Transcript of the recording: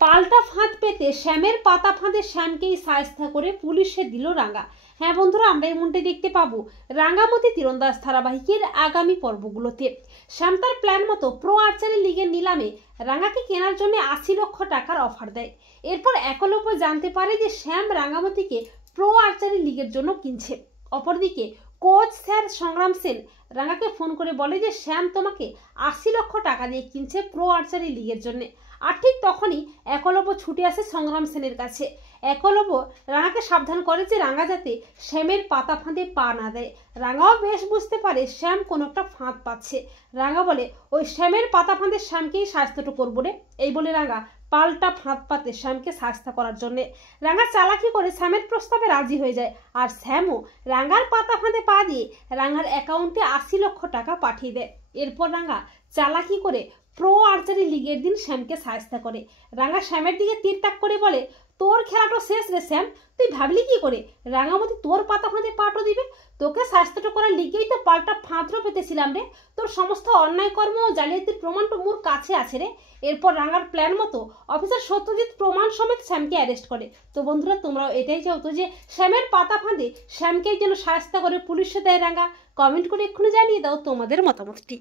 পাল্টা ফাঁদ পেতে শ্যামের পাতা ফাঁদে শ্যামকেই শায়েস্তা করে পুলিশে দিল রাঙ্গা। হ্যাঁ বন্ধুরা, আমরা এমনটাই দেখতে পাবো রাঙ্গামতি তীরন্দাজ ধারাবাহিকের আগামী পর্বগুলোতে। শ্যাম তার প্ল্যান মতো প্রো আর্চারি লিগের নিলামে রাঙ্গাকে কেনার জন্য ৮০ লক্ষ টাকার অফার দেয়। এরপর একলব্য জানতে পারে যে শ্যাম রাঙ্গামতিকে প্রো আর্চারি লিগের জন্য কিনছে। অপরদিকে কোচ স্যার সংগ্রাম সেন রাঙ্গাকে ফোন করে বলে যে শ্যাম তোমাকে ৮০ লক্ষ টাকা দিয়ে কিনছে প্রো আর্চারি লিগের জন্য। আর ঠিক তখনই একলব্য ছুটে আসে সংগ্রাম সেনের কাছে। একলব্য রাঙ্গাকে সাবধান করে যে রাঙ্গা যাতে শ্যামের পাতা ফাঁদে পা না দেয়। রাঙ্গাও বেশ বুঝতে পারে শ্যাম কোনো একটা ফাঁদ পাচ্ছে। রাঙ্গা বলে ওই শ্যামের পাতা ফাঁদে শ্যামকেই শায়েস্তা করবো রে। এই বলে রাঙ্গা পাল্টা ফাঁদ পাতে শ্যামকে শায়েস্তা করার জন্যে। রাঙ্গা চালাকি করে শ্যামের প্রস্তাবে রাজি হয়ে যায়। আর শ্যামও রাঙ্গার পাতা ফাঁদে পা দিয়ে রাঙ্গার অ্যাকাউন্টে ৮০ লক্ষ টাকা পাঠিয়ে দেয়। এরপর রাঙ্গা চালাকি করে প্রো আর্চারি লিগের দিন শ্যামকে শায়েস্তা করে। রাঙ্গা শ্যামের দিকে তীর তাক করে বলে তোর খেলাটা শেষ রে শ্যাম, তুই ভাবলি কি করে রাঙ্গামতি তোর পাতা ফাঁদে পাঠও দিবে? তোকে শায়েস্তা করার লিগেই তো পাল্টা ফাঁদও পেতেছিলাম রে। তোর সমস্ত অন্যায় কর্ম ও জালিয়াতির প্রমাণটা মোর কাছে আছে রে। এরপর রাঙ্গার প্ল্যান মতো অফিসার সত্যজিৎ প্রমাণ সমেত শ্যামকে অ্যারেস্ট করে। তো বন্ধুরা, তোমরাও এটাই চাও তো যে শ্যামের পাতা ফাঁদে শ্যামকেই যেন শায়েস্তা করে পুলিশে দেয় রাঙ্গা? কমেন্ট করে এক্ষুনি জানিয়ে দাও তোমাদের মতামতটি।